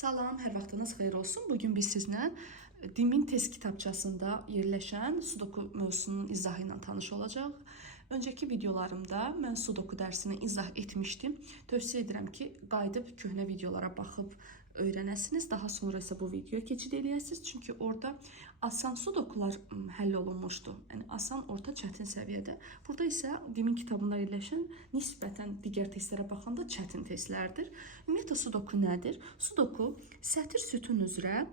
Salam, hər vaxtınız xeyir olsun. Bugün biz sizlə Dimin test kitabçasında yerləşən sudoku mövzusunun izahı ilə tanış olacaq. Öncəki videolarımda mən sudoku dərsini izah etmişdim. Tövsiyə edirəm ki, qayıdıb köhnə videolara baxıb öyrənəsiniz. Daha sonra isə bu videoya keçid eləyəsiniz. Çünki orada asan sudokular həll olunmuşdu. Yəni asan, orta, çətin səviyyədə. Burada isə Dimin kitabında yerləşən nisbətən digər testlərə baxanda çətin testlərdir. Ümumiyyətlə sudoku nədir? Sudoku sətir sütun üzrə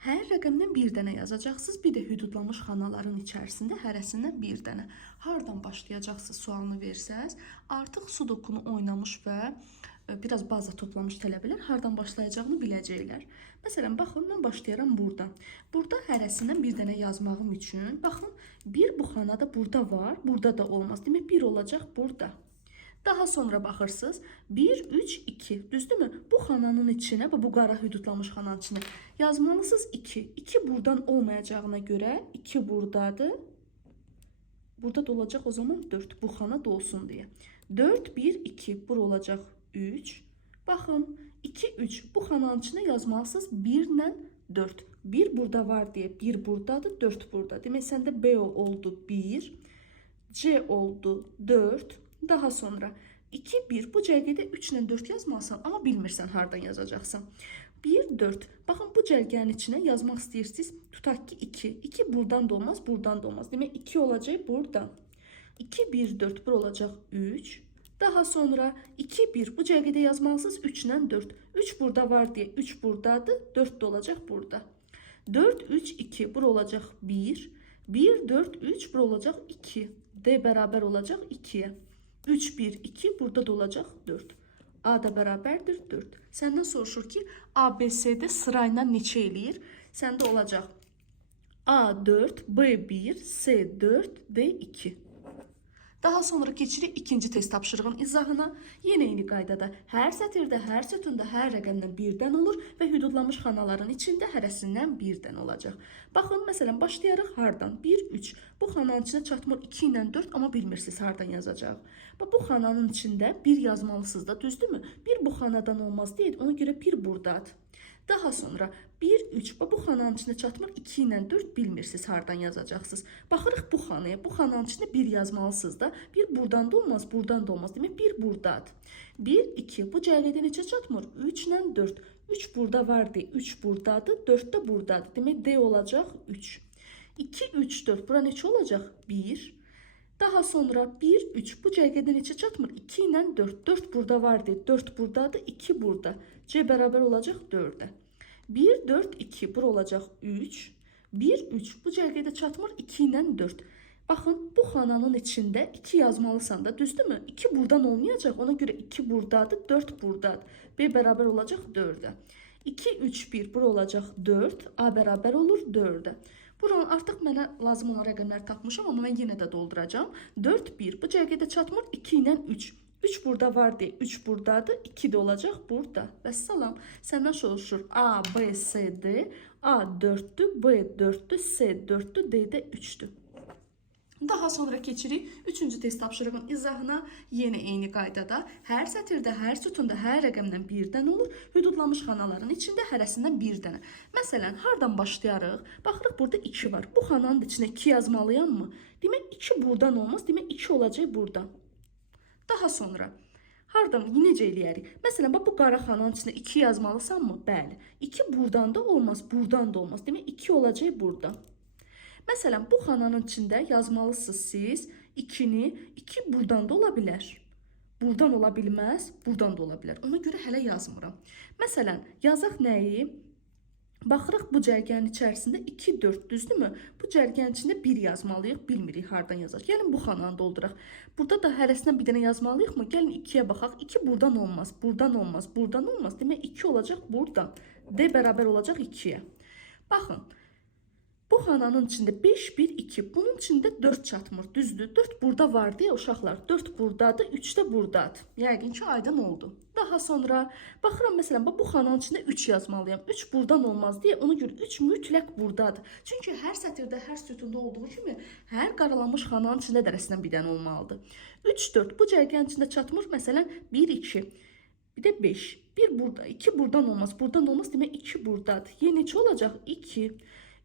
hər rəqəmdən bir dənə yazacaqsınız. Bir də hüdudlanmış xanaların içərisində hərəsindən bir dənə. Hardan başlayacaqsınız sualını versəz, artıq sudokunu oynamış və biraz baza toplamış tələbələr hardan başlayacağını biləcəklər. Məsələn, baxın, mən başlayaram buradan. Burada hərəsindən bir dənə yazmağım üçün, baxın, bir bu xanada burada var, burada da olmaz. Demək, bir olacaq burada. Daha sonra baxırsınız, 1, 3, 2, düzdürmü? Bu xananın içinə, bu qara hüdudlanmış xananın içinə yazmalısınız 2. 2 buradan olmayacağına görə 2 buradadır. Burada da olacaq o zaman 4, bu xana da olsun deyə. 4, 1, 2, bura olacaq 3. Baxın, 2, 3, bu xananın içinə yazmalısınız 1 ilə 4. 1 burada var deyə 1 buradadır, 4 burada. Demək, səndə B oldu 1, C oldu 4. Daha sonra 2, 1. Bu cərgədə 3 ilə 4 yazmalısan, amma bilmirsən hardan yazacaqsan. 1, 4. Baxın, bu cərgənin içinə yazmaq istəyirsiniz. Tutaq ki 2. 2 buradan da olmaz, buradan da olmaz. Demək, 2 olacaq buradan. 2, 1, 4. Bura olacaq 3. Daha sonra 2, 1. Bu cərgədə yazmalısınız 3 ilə 4. 3 burada var deyə 3 buradadır, 4 də olacaq burada. 4, 3, 2. Bura olacaq 1. 1, 4, 3. Bura olacaq 2. D bərabər olacaq 2-yə. 3, 1, 2, burada da olacaq 4. A da bərabərdir 4. Səndən soruşur ki, A, B, C də sırayla neçə eləyir? Səndə olacaq A 4, B 1, C 4, D 2. Daha sonra keçirik ikinci test tapşırığın izahına. Yenə eyni qaydada hər sətirdə, hər sütunda hər rəqəmdən birdən olur və hüdudlanmış xanaların içində hərəsindən birdən olacaq. Baxın, məsələn, başlayarıq hardan? 1, 3. Bu xananın içində çatmır 2 ilə 4, amma bilmirsiniz hardan yazacaq. Bu xananın içində 1 yazmalısınız da, düzdürmü? 1 bu xanadan olmaz deyil, ona görə 1 buradadır. Daha sonra 1, 3, bu xananın içində çatmır 2 ilə 4 bilmirsiniz hardan yazacaqsınız. Baxırıq bu xanaya, bu xananın içində 1 yazmalısınız da. 1 buradan da olmaz, buradan da olmaz. Demək, 1 buradadır. 1, 2, bu cərgədə neçə çatmır? 3 ilə 4. 3 burada var deyə 3 buradadır, 4 də buradadır. Demək, D olacaq 3. 2, 3, 4, bura neçə olacaq? 1. Daha sonra 1, 3, bu cərgədə neçə çatmır? 2 ilə 4. 4 burada var deyə 4 buradadır, 2 burada. C bərabər olacaq 4-ə. 1, 4, 2, bura olacaq 3. 1, 3, bu cərgədə çatmır 2 ilə 4. Baxın, bu xananın içində 2 yazmalısan da, düzdürmü? 2 buradan olmayacaq, ona görə 2 buradadır, 4 buradadır. B bərabər olacaq 4-ə. 2, 3, 1, bura olacaq 4, A bərabər olur 4-ə. Buranın artıq mənə lazım olan rəqəmləri tapmışam, amma mən yenə də dolduracağam. 4, 1, bu cərgədə çatmır 2 ilə 3. 3 burada var deyə 3 buradadır, 2 də olacaq burada. Vəssalam. Səndən soruşur A, B, C, D. A 4-dür, B 4-dür, C 4-dür, D də 3-dür. Daha sonra keçirik 3-cü test tapşırığın izahına. Yenə eyni qaydada hər sətirdə, hər sütunda hər rəqəmdən birdən olur. Hüdudlanmış xanaların içində hərəsindən bir dənə. Məsələn, hardan başlayarıq? Baxırıq, burada 2 var. Bu xananın içinə 2 yazmalıyam mı? Demək, 2 buradan olmaz. Demək, 2 olacaq buradan. Daha sonra hardan necə eləyərik? Məsələn, bu qara xananın içində 2 yazmalısan mı? Bəli. 2 buradan da olmaz, buradan da olmaz. Demək, 2 olacaq burada. Məsələn, bu xananın içində yazmalısınız siz 2-ni, 2 buradan da ola bilər. Buradan ola bilməz, buradan da ola bilər. Ona görə hələ yazmıram. Məsələn, yazaq nəyi? Baxırıq, bu cərgənin içərisində 2, 4, düzdürmü? Bu cərgənin içində 1 yazmalıyıq, bilmirik hardan yazaq. Gəlin bu xananı dolduraq. Burada da hərəsindən bir dənə yazmalıyıq mı? Gəlin 2-yə baxaq. 2 buradan olmaz, buradan olmaz, buradan olmaz. Demək, 2 olacaq buradan. D bərabər olacaq 2-yə. Baxın. Bu xananın içində 5, 1, 2. Bunun içində 4 çatmır, düzdür. 4 burada var deyə uşaqlar. 4 buradadır, 3 də buradadır. Yəqin ki, aydın oldu. Daha sonra baxıram, məsələn, bu xananın içində 3 yazmalıyam. 3 buradan olmaz deyə ona görə 3 mütləq buradadır. Çünki hər sətirdə, hər sütunda olduğu kimi hər qaralanmış xananın içində dərəsindən bir dənə olmalıdır. 3, 4 bu cərgənin içində çatmır. Məsələn, 1, 2. Bir de 5. 1 burada, 2 buradan olmaz. Buradan olmaz demek 2 buradadır. Yine neçə olacaq? 2.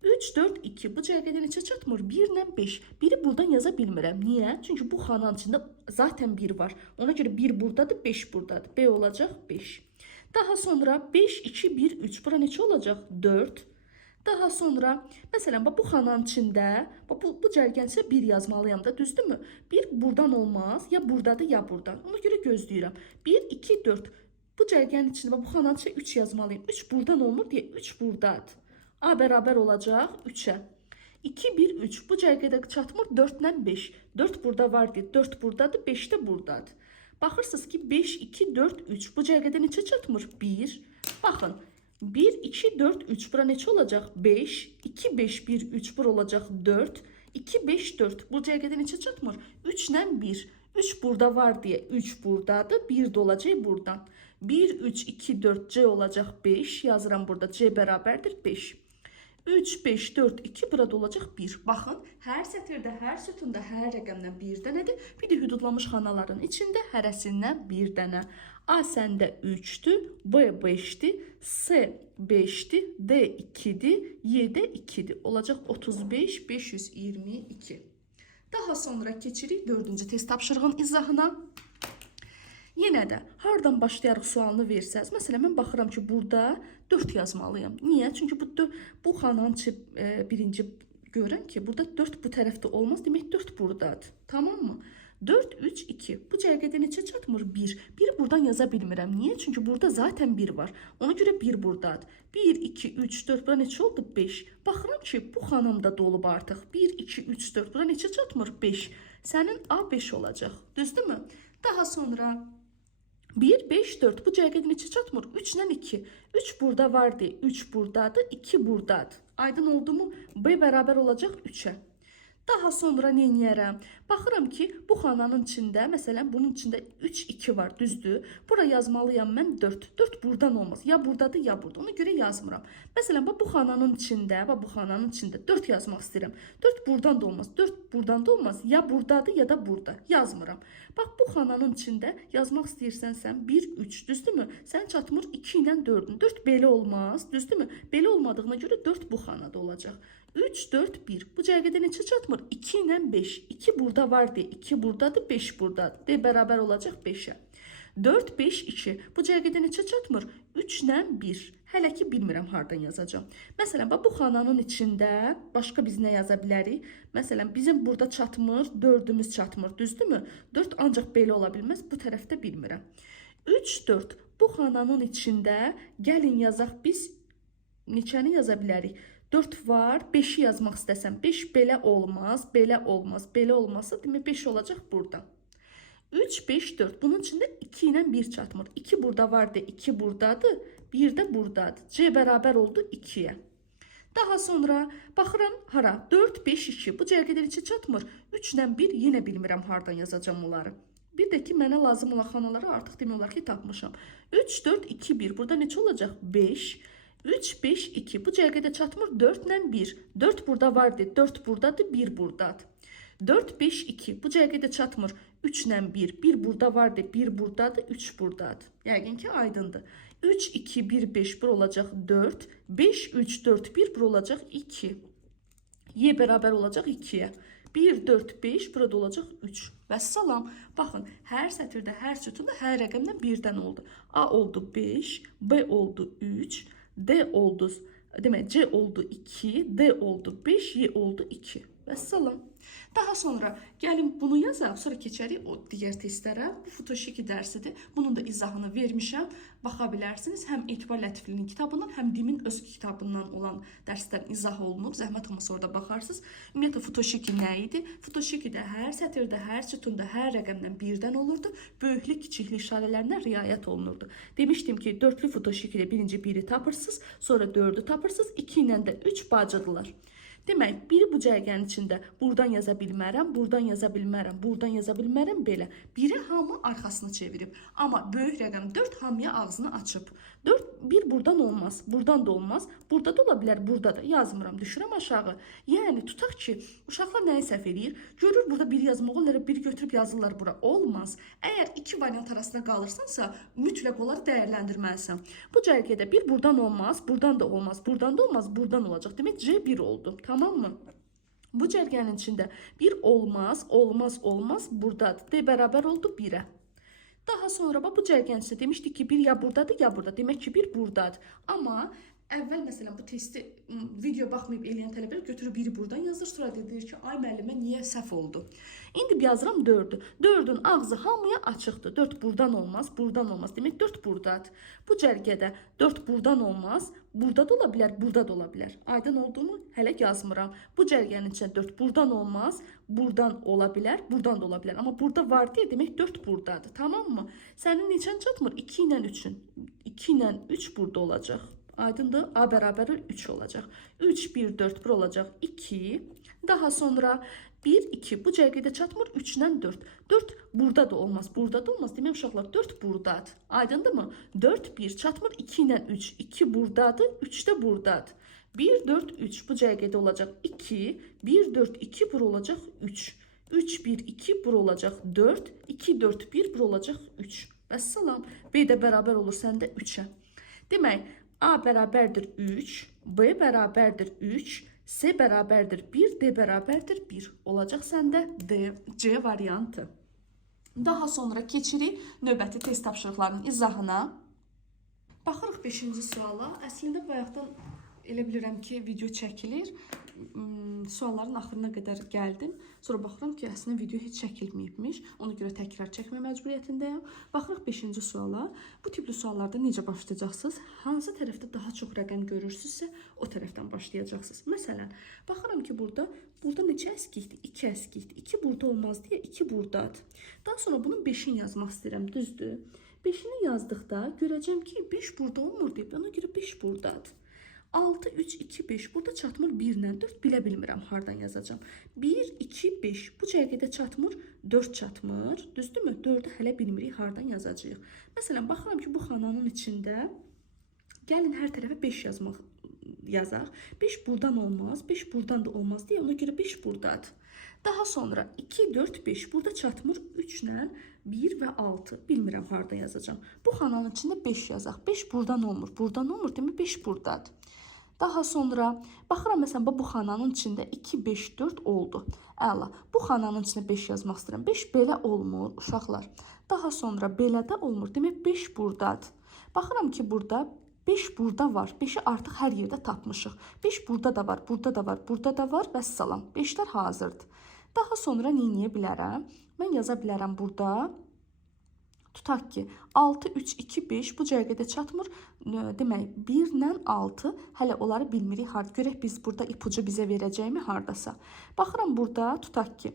3, 4, 2. Bu cərgədə neçə çatmır? 1 ilə 5. 1'i buradan yaza bilmirəm. Niyə? Çünki bu xananın içində zaten 1 var. Ona görə 1 buradadır, 5 buradadır. B olacaq 5. Daha sonra 5, 2, 1, 3. Bura neçə olacaq? 4. Daha sonra, məsələn, bu xananın içində, bu cərgənin içində 1 yazmalıyam da, düzdürmü? 1 buradan olmaz, ya buradadır, ya buradan. Ona görə gözləyirəm. 1, 2, 4. Bu cərgənin içində, bu xananın içində 3 yazmalıyım. 3 buradan olmur deyə 3 buradadır. A bərabər olacaq 3'ə. 2, 1, 3. Bu cərgədə çatmır 4 ilə 5. 4 burada var deyə 4 buradadır, 5 də buradadır. Baxırsınız ki 5, 2, 4, 3. Bu cərgədə neçə çatmır? 1. Baxın. 1, 2, 4, 3. Bura neçə olacaq? 5. 2, 5, 1, 3. Bura olacaq 4. 2, 5, 4. Bu cərgədə neçə çatmır? 3 ilə 1. 3 burada var deyə 3 buradadır. 1 də olacaq buradan. 1, 3, 2, 4. C olacaq 5. Yazıram burada. C bərabərdir 5. 3, 5, 4, 2 burada olacaq 1. Baxın, hər sətirdə, hər sütunda hər rəqəmdən bir dənədir. Bir də hüdudlanmış xanaların içində hərəsindən bir dənə. A səndə 3'dür, B 5'dir, C 5'dir, D 2'dir, Y də 2'dir. Olacaq 35, 522. Daha sonra keçirik 4-cü test tapşırığın izahına. Yenə də hardan başlayarıq sualını versəz. Məsələn, mən baxıram ki, burada 4 yazmalıyam. Niyə? Çünki bu xananın birinci görürəm ki, burada 4 bu tərəfdə olmaz. Demək 4 buradadır. Tamam mı? 4, 3, 2. Bu cərgədə neçə çatmır? 1. 1 buradan yaza bilmirəm. Niyə? Çünki burada zaten 1 var. Ona görə 1 buradadır. 1, 2, 3, 4. Bura neçə oldu? 5. Baxıram ki, bu xanamda dolub artıq. 1, 2, 3, 4. Bura neçə çatmır? 5. Sənin A 5 olacaq. Düzdürmü? Daha sonra 1, 5, 4. Bu cərgədə neçə çatmır? 3 ilə 2. 3 burada var deyə 3 buradadır, 2 buradadır. Aydın oldu mu? B bərabər olacaq 3'ə. Daha sonra nə edərəm? Baxıram ki, bu xananın içində, məsələn, bunun içində 3, 2 var, düzdür? Bura yazmalıyam mən 4. 4 buradan olmaz. Ya buradadır, ya burada. Ona görə yazmıram. Məsələn, bu xananın içində 4 yazmaq istəyirəm. 4 buradan da olmaz. 4 buradan da olmaz. Ya buradadır, ya da burada. Yazmıram. Bax, bu xananın içində yazmaq istəyirsənsən 1, 3, düzdürmü? Sən çatmır 2 ilə 4'ün. 4 belə olmaz, düzdürmü? Belə olmadığına görə 4 bu xanada olacaq. 3, 4, 1. Bu cərgədə neçə çatmır? 2 ilə 5. 2 burada var deyə 2 buradadır, 5 buradadır. D bərabər olacaq 5'ə. 4, 5, 2. Bu cərgədə neçə çatmır? 3 ilə 1. Hələ ki bilmirəm hardan yazacağım. Məsələn, bu xananın içində başqa biz nə yaza bilərik? Məsələn, bizim burada çatmır, 4'ümüz çatmır, düzdürmü? 4 ancaq belə ola bilməz. Bu tərəfdə bilmirəm. 3, 4. Bu xananın içində gəlin yazaq biz neçəni yaza bilərik? 4 var, 5'i yazmaq istəsəm. 5 belə olmaz, belə olmaz. Belə olmazsa demək 5 olacaq burada. 3, 5, 4. Bunun içində 2 ilə 1 çatmır. 2 burada var deyə 2 buradadır, 1 də buradadır. C bərabər oldu 2'yə. Daha sonra baxıram hara? 4, 5, 2. Bu cərgədə neçə çatmır? 3 ilə 1 yenə bilmirəm hardan yazacağım onları. Bir də ki, mənə lazım olan xanaları artıq demək olar ki, tapmışam. 3, 4, 2, 1. Burada neçə olacaq? 5. 3, 5, 2. Bu cərgədə çatmır 4 ilə 1. 4 burada var deyə 4 buradadır, 1 buradadır. 4, 5, 2. Bu cərgədə çatmır 3 ilə 1. 1 burada var deyə 1 buradadır, 3 buradadır. Yəqin ki, aydındır. 3, 2, 1, 5. Bura olacaq 4. 5, 3, 4, 1. Bura olacaq 2. Y bərabər olacaq 2'yə. 1, 4, 5. Burada olacaq 3. Vəssalam. Baxın, hər sətirdə, hər sütunda hər rəqəmdən birdən oldu. A oldu 5, B oldu 3, D oldu, demək C oldu 2, D oldu 5, Y oldu 2. Vəssalam. Daha sonra gəlin bunu yazaq, sonra keçərik o digər testlərə. Bu fotoşeki dərsidir. Bunun da izahını vermişəm. Baxa bilərsiniz. Həm Etibar Lətiflinin kitabından, həm Dimin öz kitabından olan dərslərin izah olunub. Zəhmət olmasa orada baxarsınız. Ümumiyyətlə fotoşeki nə idi? Fotoşekidə hər sətirdə, hər sütunda, hər rəqəmdən birdən olurdu. Böyüklük, kiçiklik işarələrinə riayət olunurdu. Demişdim ki, dörtlü fotoşekidə birinci 1'i tapırsınız, sonra 4'ü tapırsınız, 2 ilə də 3 bacıdırlar. Demək, biri bu cərgənin içində buradan yaza bilmərəm, buradan yaza bilmərəm, buradan yaza bilmərəm belə. Biri hamı arxasını çevirib. Amma böyük rəqəm 4 hamıya ağzını açıb. 4, 1 buradan olmaz, buradan da olmaz. Burada da ola bilər, burada da. Yazmıram, düşürəm aşağı. Yəni tutaq ki, uşaqlar nəyi səhv eləyir? Görür burada bir yazmaq olar, bir götürüb yazırlar bura. Olmaz. Əgər iki variant arasında qalırsansa, mütləq olaraq dəyərləndirməlisən. Bu cərgədə bir buradan olmaz, buradan da olmaz, buradan da olmaz, buradan olacaq. Demək C 1 oldu. Tamam mı? Bu cərgənin içində bir olmaz, olmaz, olmaz buradadır. D bərabər oldu 1-ə. Daha sonra bu cərgənin içində demişdik ki, bir ya buradadır, ya burada. Demək ki, bir buradadır. Amma əvvəl məsələn bu testi video baxmayıb eləyən tələbələr götürüb biri buradan yazır, sonra deyir ki, ay müəllimə niyə səhv oldu? İndi yazıram 4-ü. 4-ün ağzı hamıya açıqdır. 4 buradan olmaz, buradan olmaz. Demək 4 buradadır. Bu cərgədə 4 buradan olmaz, burada da ola bilər, burada da ola bilər. Aydın olduğunu hələ yazmıram. Bu cərgənin içində 4 buradan olmaz, buradan ola bilər, buradan da ola bilər. Amma burada var deyə demək 4 buradadır. Tamam mı? Sənin neçən çatmır? 2 ilə 3-ün. 2 ilə 3 burada olacaq. Aydındır? A bərabər 3 olacaq. 3, 1, 4, 1 olacaq 2. Daha sonra 1, 2. Bu cərgədə çatmır 3 ilə 4. 4 burada da olmaz, burada da olmaz. Demək uşaqlar 4 buradadır. Aydındır mı? 4, 1 çatmır 2 ilə 3. 2 buradadır, 3 də buradadır. 1, 4, 3 bu cərgədə olacaq 2. 1, 4, 2 bura olacaq 3. 3, 1, 2 bura olacaq 4. 2, 4, 1 bura olacaq 3. Vəssalam. B də bərabər olur səndə 3-ə. Demək, A bərabərdir 3, B bərabərdir 3, C bərabərdir 1, D bərabərdir 1. Olacaq səndə D, C variantı. Daha sonra keçirik növbəti test tapşırıqlarının izahına. Baxırıq 5-ci suala. Əslində bayaqdan elə bilirəm ki, video çəkilir. Sualların axırına qədər gəldim. Sonra baxıram ki, əslində video heç çəkilməyibmiş. Ona görə təkrar çəkmə məcburiyyətindəyəm. Baxırıq 5-ci suala. Bu tipli suallarda necə başlayacaqsınız? Hansı tərəfdə daha çox rəqəm görürsünüzsə, o tərəfdən başlayacaqsınız. Məsələn, baxıram ki, burada neçə əskikdir? 2 əskikdir. 2 burada olmaz deyə 2 buradadır. Daha sonra bunun 5-ini yazmaq istəyirəm, düzdür? 5-ini yazdıqda görəcəm ki, 5 burada olmur deyib. Ona görə 5 buradadır. 6, 3, 2, 5. Burada çatmır 1 ilə 4. Bilə bilmirəm hardan yazacağım. 1, 2, 5. Bu cərgədə çatmır 4 çatmır. Düzdürmü? 4-ü hələ bilmirik hardan yazacağıq. Məsələn, baxıram ki, bu xananın içində gəlin hər tərəfə 5 yazaq. 5 buradan olmaz, 5 buradan da olmaz deyə ona görə 5 buradadır. Daha sonra 2, 4, 5. Burada çatmır 3 ilə 1 və 6. Bilmirəm hardan yazacağım. Bu xananın içində 5 yazaq. 5 buradan olmur, buradan olmur demək 5 buradadır. Daha sonra baxıram məsələn bu xananın içində 2, 5, 4 oldu. Əla. Bu xananın içində 5 yazmaq istəyirəm. 5 belə olmur uşaqlar. Daha sonra belə də olmur. Demək 5 buradadır. Baxıram ki, burada 5 burada var. 5-i artıq hər yerdə tapmışıq. 5 burada da var, burada da var, burada da var. Vəssalam. 5-lər hazırdır. Daha sonra nə edə bilərəm? Mən yaza bilərəm burada. Tutaq ki, 6, 3, 2, 5 bu cərgədə çatmır. Demək, 1 ilə 6 hələ onları bilmirik. Görək biz burada ipucu bizə verəcəkmi hardasa. Baxıram burada, tutaq ki,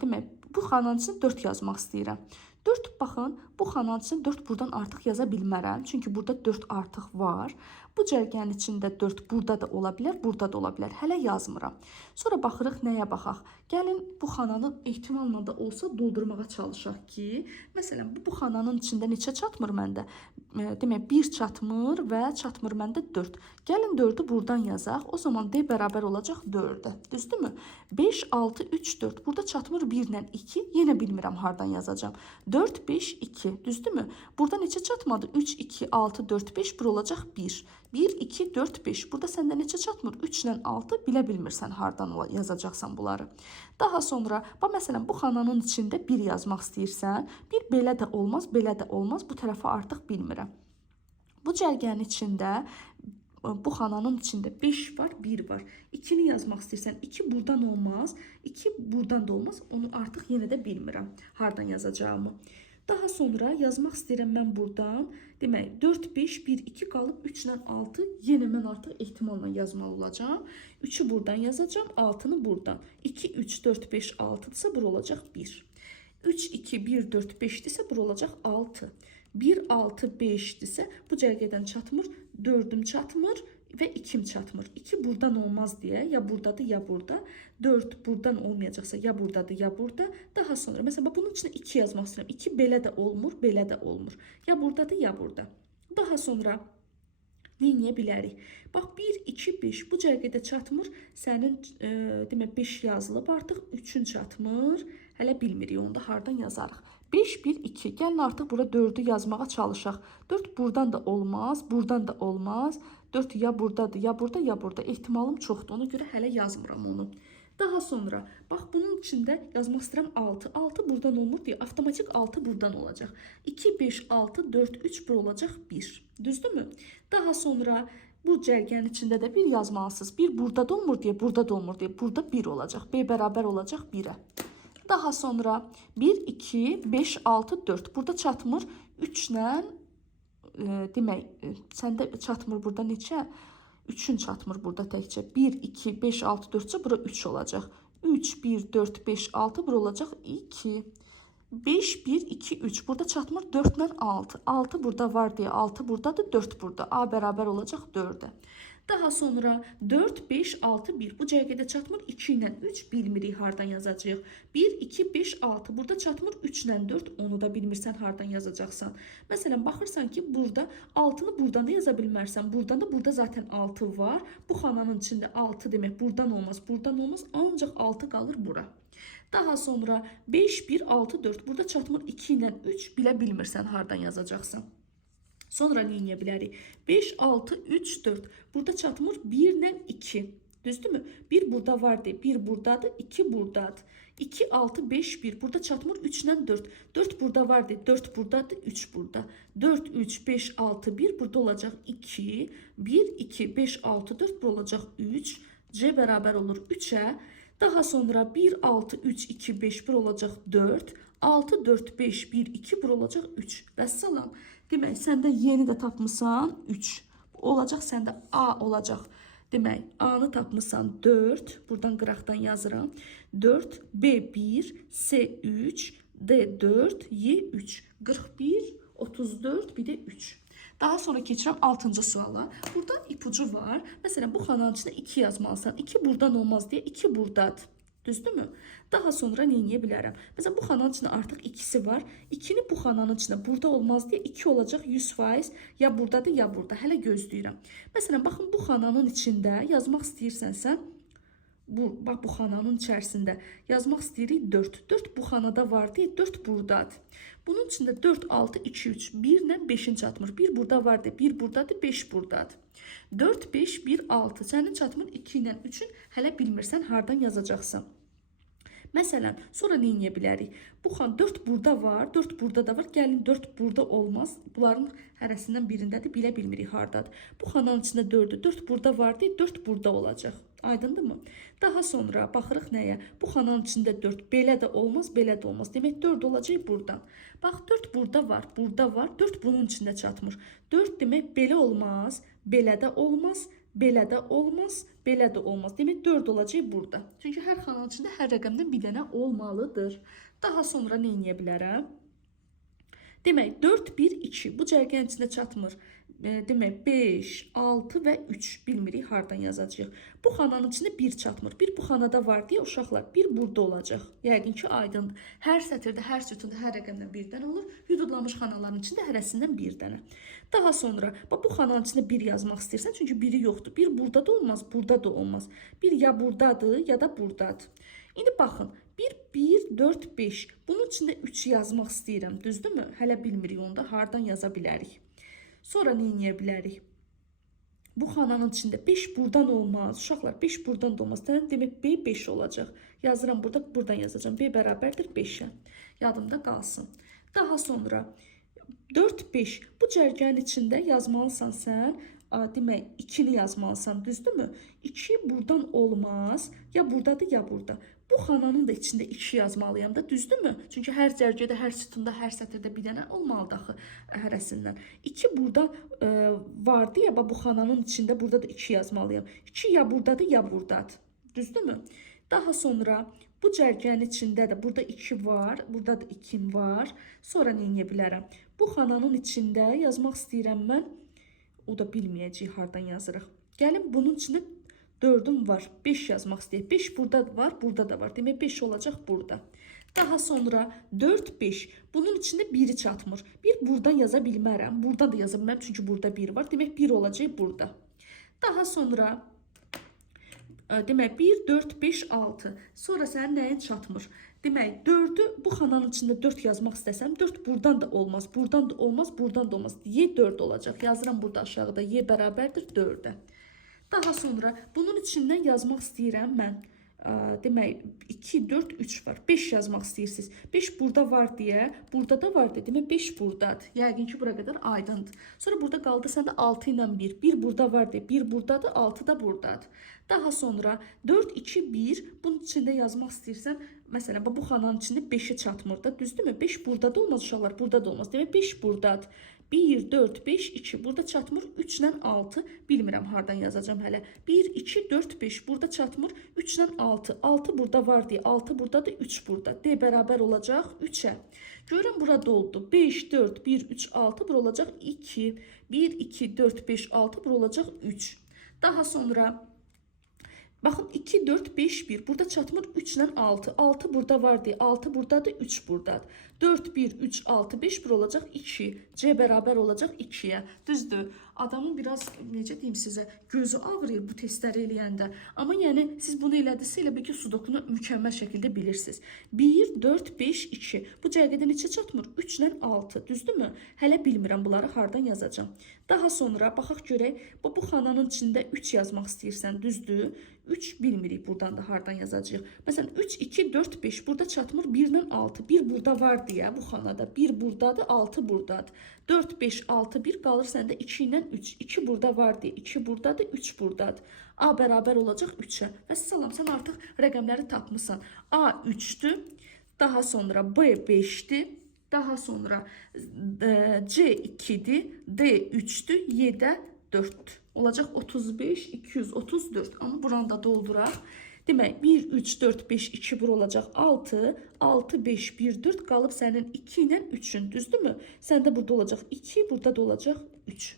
demək, bu xananın içində 4 yazmaq istəyirəm. 4, baxın, bu xananın içində 4 buradan artıq yaza bilmərəm. Çünki burada 4 artıq var. Bu cərgənin içində 4 burada da ola bilər, burada da ola bilər. Hələ yazmıram. Sonra baxırıq nəyə baxaq. Gəlin bu xananı ehtimalla da olsa doldurmağa çalışaq ki, məsələn, bu xananın içində neçə çatmır məndə? Demək, 1 çatmır və çatmır məndə 4. Gəlin 4-ü buradan yazaq. O zaman D bərabər olacaq 4-ə. Düzdürmü? 5, 6, 3, 4. Burada çatmır 1 ilə 2. Yenə bilmirəm hardan yazacağım. 4, 5, 2. Düzdürmü? Burada neçə çatmadı? 3, 2, 6, 4, 5. Bura olacaq 1. 1, 2, 4, 5. Burada səndə neçə çatmır? 3 ilə 6. Bilə bilmirsən hardan yazacaqsan bunları. Daha sonra, məsələn, bu xananın içində 1 yazmaq istəyirsən. 1 belə də olmaz, belə də olmaz. Bu tərəfə artıq bilmirəm. Bu cərgənin içində, bu xananın içində 5 var, 1 var. 2-ni yazmaq istəyirsən, 2 buradan olmaz, 2 buradan da olmaz. Onu artıq yenə də bilmirəm hardan yazacağımı. Daha sonra yazmaq istəyirəm mən buradan. Demək, 4, 5, 1, 2 qalıb 3 ilə 6. Yenə mən artıq ehtimalla yazmalı olacağım. 3-ü buradan yazacağım, 6-nı buradan. 2, 3, 4, 5, 6-dırsa bura olacaq 1. 3, 2, 1, 4, 5-dirsə bura olacaq 6. 1, 6, 5-dirsə bu cərgədən çatmır, 4-üm çatmır və 2-im çatmır. 2 buradan olmaz deyə, ya buradadır, ya burada. 4 buradan olmayacaqsa, ya buradadır, ya burada. Daha sonra, məsələn, bunun içində 2 yazmaq istəyirəm. 2 belə də olmur, belə də olmur. Ya buradadır, ya burada. Daha sonra nə edə bilərik? Bax 1, 2, 5 bu cərgədə çatmır. Sənin demək 5 yazılıb, artıq 3-ün çatmır. Hələ bilmirik onu da hardan yazarıq. 5, 1, 2. Gəlin artıq bura 4'ü yazmağa çalışaq. 4 buradan da olmaz, buradan da olmaz. 4 ya buradadır, ya burada, ya burada. Ehtimalım çoxdur. Ona görə hələ yazmıram onu. Daha sonra, bax bunun içində yazmaq istəyirəm 6. 6 buradan olmur deyə, avtomatik 6 buradan olacaq. 2, 5, 6, 4, 3 bura olacaq 1. Düzdürmü? Daha sonra bu cərgənin içində də 1 yazmalısınız. 1 burada da olmur deyə, burada da olmur deyə. Burada 1 olacaq. B bərabər olacaq 1-ə. Daha sonra 1, 2, 5, 6, 4. Burada çatmır. 3 ilə demək, səndə çatmır burada neçə? 3'ün çatmır burada təkcə. 1, 2, 5, 6, 4'cə bura 3 olacaq. 3, 1, 4, 5, 6 bura olacaq 2. 5, 1, 2, 3. Burada çatmır 4 ilə 6. 6 burada var deyə 6 buradadır, 4 burada. A bərabər olacaq 4'ə. Daha sonra 4, 5, 6, 1. Bu cərgədə çatmır 2 ilə 3 bilmirik hardan yazacağıq. 1, 2, 5, 6. Burada çatmır 3 ilə 4. Onu da bilmirsən hardan yazacaqsan. Məsələn, baxırsan ki, burada 6'nı buradan da yaza bilmərsən. Buradan da burada zaten 6 var. Bu xananın içində 6 demək buradan olmaz, buradan olmaz. Ancaq 6 qalır bura. Daha sonra 5, 1, 6, 4. Burada çatmır 2 ilə 3. Bilə bilmirsən hardan yazacaqsan. Sonra nə edə bilərik? 5, 6, 3, 4. Burada çatmır 1 ilə 2. Düzdürmü? 1 burada var deyə. 1 buradadır, 2 buradadır. 2, 6, 5, 1. Burada çatmır 3 ilə 4. 4 burada var deyə. 4 buradadır, 3 burada. 4, 3, 5, 6, 1. Burada olacaq 2. 1, 2, 5, 6, 4. Burada olacaq 3. C bərabər olur 3'ə. Daha sonra 1, 6, 3, 2, 5. Bura olacaq 4. 6, 4, 5, 1, 2. Bura olacaq 3. Vəssalam. Demək, səndə yeni də tapmısan 3. Olacaq səndə A olacaq. Demək, A-nı tapmısan 4. Buradan qıraqdan yazıram. 4, B1, C3, D4, Y3. 41, 34, bir də 3. Daha sonra keçirəm 6-cı suala. Burada ipucu var. Məsələn, bu xananın içində 2 yazmalısan. 2 buradan olmaz deyə 2 buradadır. Düzdürmü? Daha sonra nə edə bilərəm? Məsələn, bu xananın içində artıq 2'si var. 2'ni bu xananın içində burada olmaz deyə 2 olacaq 100%. Ya buradadır, ya burada. Hələ gözləyirəm. Məsələn, baxın bu xananın içində yazmaq istəyirsənsə, bax bu xananın içərisində yazmaq istəyirik 4. 4 bu xanada var deyə 4 buradadır. Bunun içində 4, 6, 2, 3, 1 ilə 5'in çatmır. 1 burada var deyə 1 buradadır, 5 buradadır. 4, 5, 1, 6. Sənin çatmır 2 ilə 3'ün hələ bilmirsən hardan yazacaqsan. Məsələn, sonra nə edə bilərik? Bu xan 4 burada var, 4 burada da var. Gəlin 4 burada olmaz. Bunların hərəsindən birindədir, bilə bilmirik hardadır. Bu xananın içində 4'ü, 4 burada var deyə 4 burada olacaq. Aydındırmı? Daha sonra baxırıq nəyə? Bu xananın içində 4 belə də olmaz, belə də olmaz. Demək 4 olacaq buradan. Bax 4 burada var, burada var. 4 bunun içində çatmır. 4 demək belə olmaz, belə də olmaz. Belə də olmaz, belə də olmaz. Demək 4 olacaq burada. Çünki hər xananın içində hər rəqəmdən bir dənə olmalıdır. Daha sonra nə edə bilərəm? Demək 4, 1, 2. Bu cərgənin içində çatmır. Demək 5, 6 və 3 bilmirik hardan yazacağıq. Bu xananın içində 1 çatmır. 1 bu xanada var deyə uşaqlar 1 burada olacaq. Yəqin ki aydındır. Hər sətirdə, hər sütunda hər rəqəmdən bir dənə olur. Hüdudlanmış xanaların içində hərəsindən bir dənə. Daha sonra bu xananın içində 1 yazmaq istəyirsən, çünki biri yoxdur. 1 burada da olmaz, burada da olmaz. 1 ya buradadır, ya da buradadır. İndi baxın. 1, 1, 4, 5. Bunun içində 3 yazmaq istəyirəm. Düzdürmü? Hələ bilmirik onu da hardan yaza bilərik. Sonra nə edə bilərik? Bu xananın içində 5 buradan olmaz. Uşaqlar 5 buradan da olmaz. Demək B 5 olacaq. Yazıram burada, buradan yazacağım. B bərabərdir 5'ə. Yadımda qalsın. Daha sonra 4, 5. Bu cərgənin içində yazmalısan sən. Demək 2'ni yazmalısan. Düzdürmü? 2 buradan olmaz. Ya buradadır, ya burada. Bu xananın da içində 2 yazmalıyam da, düzdürmü? Çünki hər cərgədə, hər sütunda, hər sətirdə bir dənə olmalıdır axı hərəsindən. 2 burada vardı ya, bu xananın içində burada da 2 yazmalıyam. 2 ya buradadır, ya buradadır. Düzdürmü? Daha sonra bu cərgənin içində də burada 2 var, burada da 2 var. Sonra nə edə bilərəm? Bu xananın içində yazmaq istəyirəm mən. O da bilməyəcək hardan yazırıq. Gəlin bunun içində 4'üm var. 5 yazmaq istəyir. 5 burada var, burada da var. Demək 5 olacaq burada. Daha sonra 4, 5. Bunun içində 1-i çatmır. 1 buradan yaza bilmərəm. Buradan da yaza bilmərəm çünki burada 1 var. Demək 1 olacaq burada. Daha sonra demək 1, 4, 5, 6. Sonra sənin nəyin çatmır? Demək 4'ü bu xananın içində 4 yazmaq istəsəm 4 buradan da olmaz, buradan da olmaz, buradan da olmaz. Y 4 olacaq. Yazıram burada aşağıda. Y bərabərdir 4'ə. Daha sonra bunun içindən yazmaq istəyirəm mən. Demək 2, 4, 3 var. 5 yazmaq istəyirsiniz. 5 burada var deyə, burada da var deyə. Demək 5 buradadır. Yəqin ki, bura qədər aydındır. Sonra burada qaldı səndə 6 ilə 1. 1 burada var deyə, 1 buradadır, 6 da buradadır. Daha sonra 4, 2, 1. Bunun içində yazmaq istəyirsən, məsələn, bu xananın içində 5'e çatmır da, düzdürmü? 5 burada da olmaz uşaqlar, burada da olmaz. Demək 5 buradadır. 1, 4, 5, 2. Burada çatmır. 3 ilə 6. Bilmirəm hardan yazacağım hələ. 1, 2, 4, 5. Burada çatmır. 3 ilə 6. 6 burada var deyə. 6 buradadır. 3 burada. D bərabər olacaq 3'ə. Görün burada oldu. 5, 4, 1, 3, 6. Bura olacaq 2. 1, 2, 4, 5, 6. Bura olacaq 3. Daha sonra baxın 2, 4, 5, 1. Burada çatmır 3 ilə 6. 6 burada var deyə. 6 buradadır. 3 buradadır. 4, 1, 3, 6, 5, 1 olacaq 2. C bərabər olacaq 2'yə. Düzdür. Adamın biraz, necə deyim sizə, gözü ağrıyır bu testləri eləyəndə. Amma yəni siz bunu elədinizsə elə bil ki, sudokunu mükəmməl şəkildə bilirsiniz. 1, 4, 5, 2. Bu cərgədə neçə çatmır? 3 ilə 6. Düzdürmü? Hələ bilmirəm bunları hardan yazacağım. Daha sonra baxaq görək. Bu xananın içində 3 yazmaq istəyirsən, düzdür? 3 bilmirik buradan da hardan yazacağıq. Məsələn 3, 2, 4, 5. Burada çatmır 1 ilə 6. 1 burada var deyə bu xanada. 1 buradadır, 6 buradadır. 4, 5, 6, 1 qalır səndə 2 ilə 3. 2 burada var deyə. 2 buradadır, 3 buradadır. A bərabər olacaq 3'ə. Və salam, sən artıq rəqəmləri tapmısan. A 3'dür. Daha sonra B 5'dir. Daha sonra C 2'dir. D 3'dür. Y də 4'dür. Olacaq 35, 234. Amma buranı da dolduraq. Demək 1, 3, 4, 5, 2, bura olacaq 6, 6, 5, 1, 4 qalıb sənin 2 ilə 3'ün, düzdürmü? Səndə burada olacaq 2, burada da olacaq 3.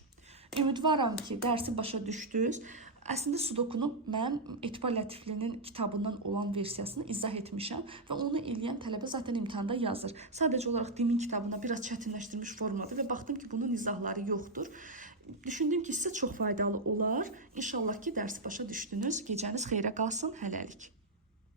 Ümidvaram ki, dərsi başa düşdünüz. Əslində sudokunu mən Etibar Lətiflinin kitabından olan versiyasını izah etmişəm və onu eləyən tələbə zaten imtahanda yazır. Sadəcə olaraq Dimin kitabına biraz çətinləşdirilmiş formada və baxdım ki, bunun izahları yoxdur. Düşündüm ki, sizə çox faydalı olar. İnşallah ki, dərsi başa düşdünüz. Gecəniz xeyrə qalsın. Hələlik.